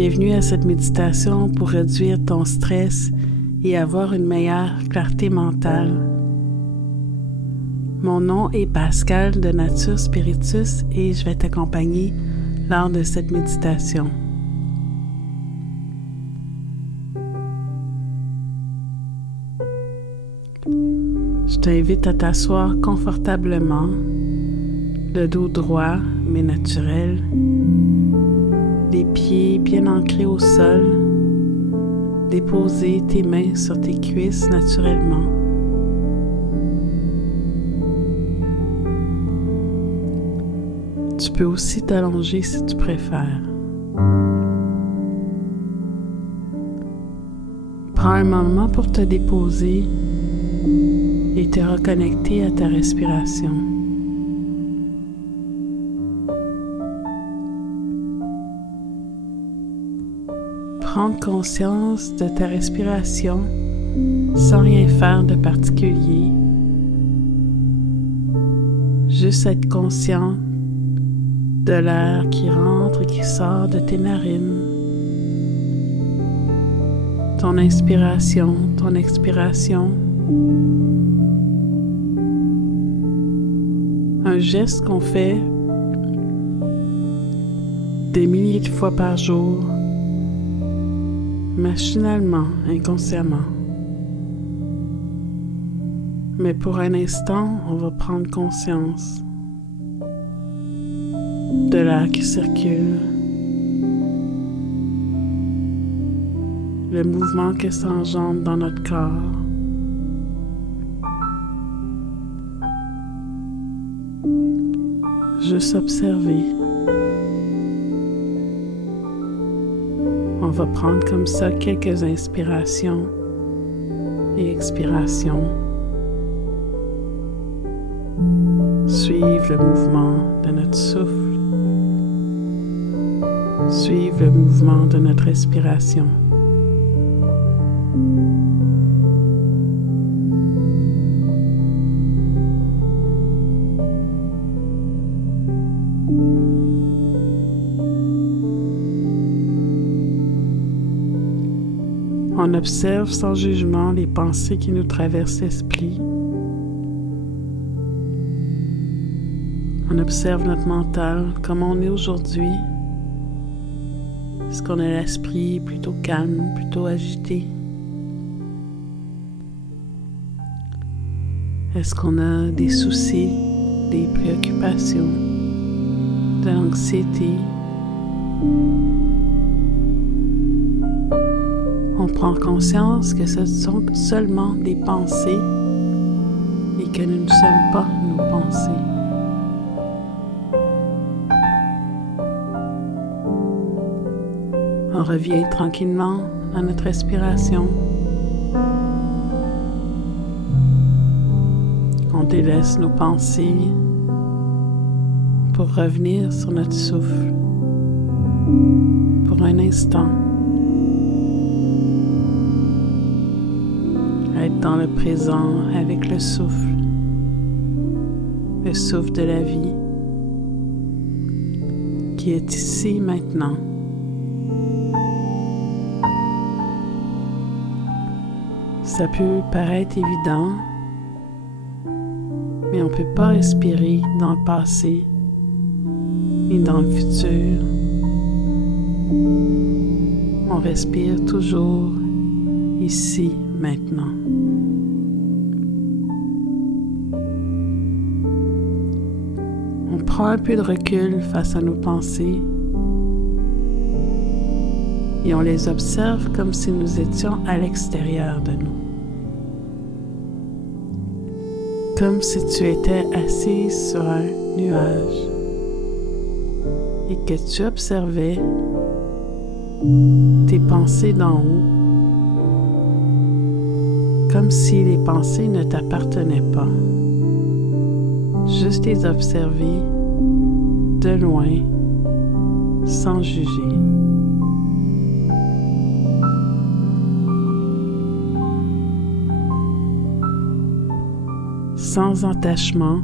Bienvenue à cette méditation pour réduire ton stress et avoir une meilleure clarté mentale. Mon nom est Pascal de Nature Spiritus et je vais t'accompagner lors de cette méditation. Je t'invite à t'asseoir confortablement, le dos droit mais naturel, les pieds bien ancrés au sol, déposer tes mains sur tes cuisses naturellement. Tu peux aussi t'allonger si tu préfères. Prends un moment pour te déposer et te reconnecter à ta respiration. Prendre conscience de ta respiration sans rien faire de particulier. Juste être conscient de l'air qui rentre et qui sort de tes narines. Ton inspiration, ton expiration. Un geste qu'on fait des milliers de fois par jour, machinalement, inconsciemment. Mais pour un instant, on va prendre conscience de l'air qui circule, le mouvement que ça engendre dans notre corps. Juste observer. On va prendre comme ça quelques inspirations et expirations. Suivre le mouvement de notre souffle. Suivre le mouvement de notre respiration. On observe sans jugement les pensées qui nous traversent l'esprit. On observe notre mental, comment on est aujourd'hui. Est-ce qu'on a l'esprit plutôt calme, plutôt agité? Est-ce qu'on a des soucis, des préoccupations, de l'anxiété? On prend conscience que ce sont seulement des pensées et que nous ne sommes pas nos pensées. On revient tranquillement à notre respiration. On délaisse nos pensées pour revenir sur notre souffle pour un instant. Être dans le présent avec le souffle de la vie qui est ici maintenant. Ça peut paraître évident, mais on ne peut pas respirer dans le passé ni dans le futur. On respire toujours ici, maintenant. On prend un peu de recul face à nos pensées et on les observe comme si nous étions à l'extérieur de nous. Comme si tu étais assis sur un nuage et que tu observais tes pensées d'en haut, comme si les pensées ne t'appartenaient pas. Juste les observer de loin, sans juger. Sans attachement,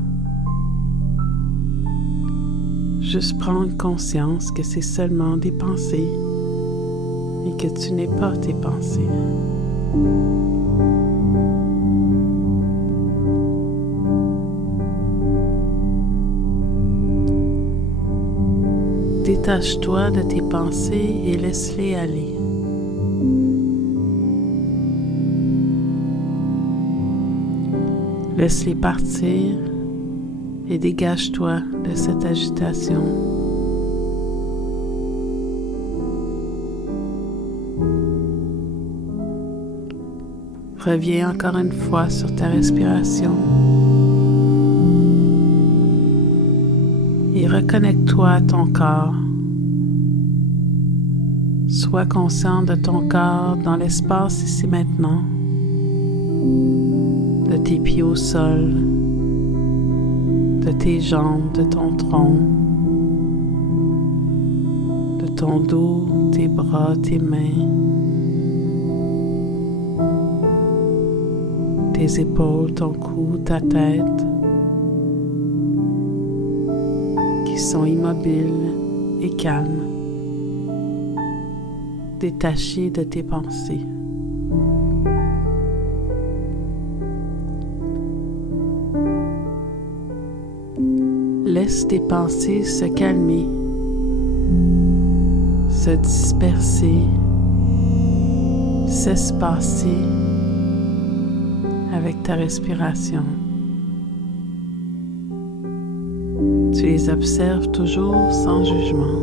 juste prendre conscience que c'est seulement des pensées et que tu n'es pas tes pensées. Détache-toi de tes pensées et laisse-les aller. Laisse-les partir et dégage-toi de cette agitation. Reviens encore une fois sur ta respiration et reconnecte-toi à ton corps. Sois conscient de ton corps dans l'espace ici maintenant, de tes pieds au sol, de tes jambes, de ton tronc, de ton dos, tes bras, tes mains, tes épaules, ton cou, ta tête, qui sont immobiles et calmes, détachés de tes pensées. Laisse tes pensées se calmer, se disperser, s'espacer avec ta respiration. Tu les observes toujours sans jugement.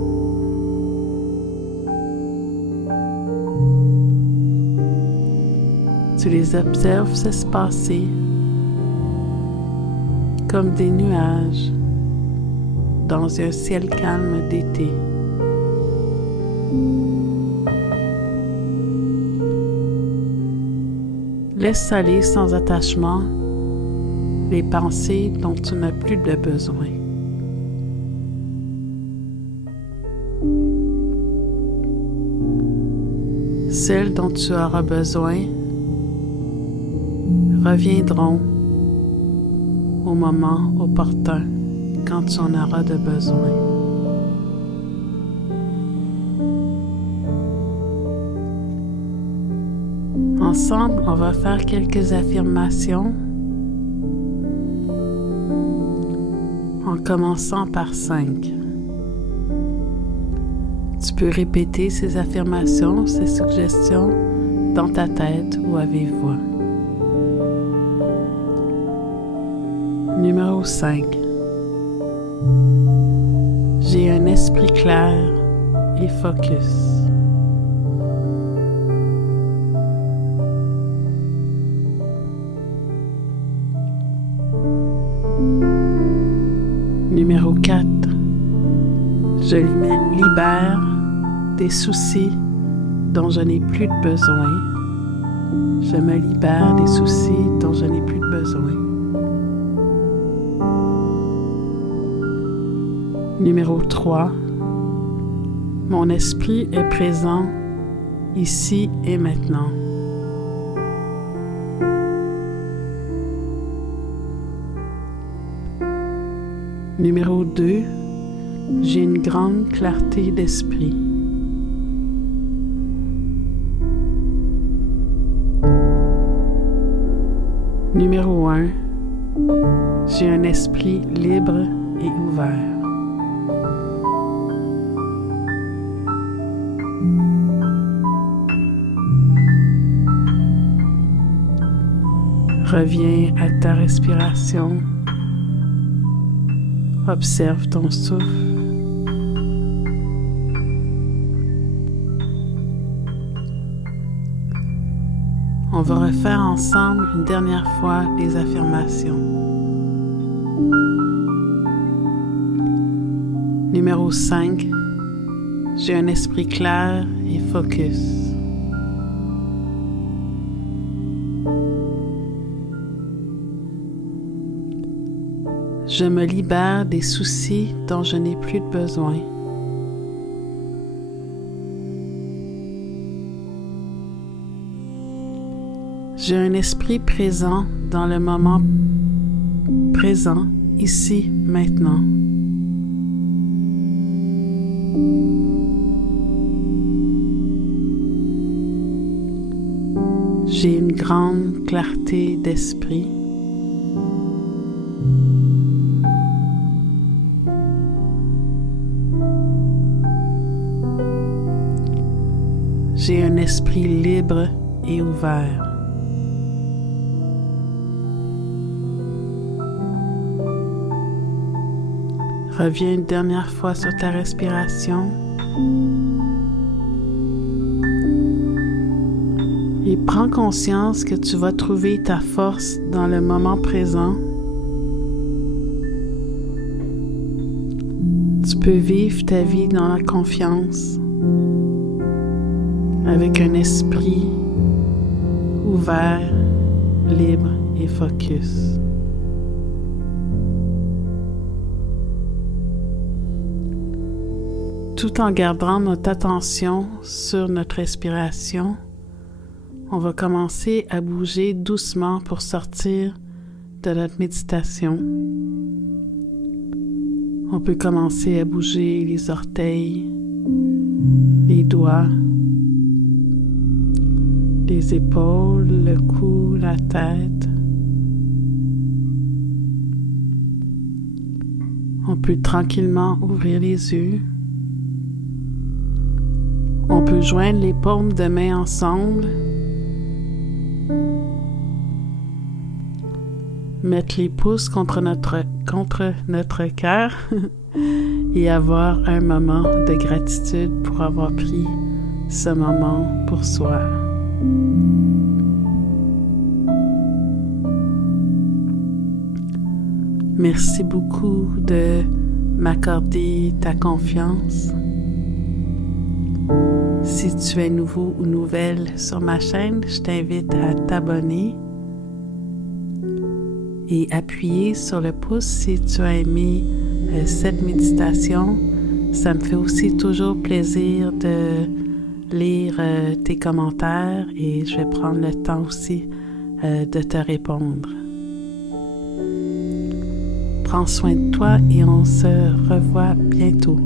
Tu les observes s'espacer comme des nuages dans un ciel calme d'été. Laisse aller sans attachement les pensées dont tu n'as plus de besoin. Celles dont tu auras besoin reviendront au moment opportun quand tu en auras de besoin. Ensemble, on va faire quelques affirmations en commençant par 5. Tu peux répéter ces affirmations, ces suggestions dans ta tête ou à vive voix. Numéro 5. J'ai un esprit clair et focus. Numéro 4. Je libère des soucis dont je n'ai plus de besoin. Je me libère des soucis dont je n'ai plus de besoin. Numéro 3. Mon esprit est présent ici et maintenant. Numéro 2. J'ai une grande clarté d'esprit. Numéro 1. J'ai un esprit libre et ouvert. Reviens à ta respiration. Observe ton souffle. On va refaire ensemble une dernière fois les affirmations. Numéro 5. J'ai un esprit clair et focus. Je me libère des soucis dont je n'ai plus de besoin. J'ai un esprit présent dans le moment présent, ici, maintenant. grande clarté d'esprit. J'ai un esprit libre et ouvert. Reviens une dernière fois sur ta respiration et prends conscience que tu vas trouver ta force dans le moment présent. Tu peux vivre ta vie dans la confiance, avec un esprit ouvert, libre et focus. Tout en gardant notre attention sur notre respiration, on va commencer à bouger doucement pour sortir de notre méditation. On peut commencer à bouger les orteils, les doigts, les épaules, le cou, la tête. On peut tranquillement ouvrir les yeux. On peut joindre les paumes de main ensemble, mettre les pouces contre notre cœur et avoir un moment de gratitude pour avoir pris ce moment pour soi. Merci beaucoup de m'accorder ta confiance. Si tu es nouveau ou nouvelle sur ma chaîne, je t'invite à t'abonner et appuyer sur le pouce si tu as aimé cette méditation. Ça me fait aussi toujours plaisir de lire tes commentaires et je vais prendre le temps aussi de te répondre. Prends soin de toi et on se revoit bientôt.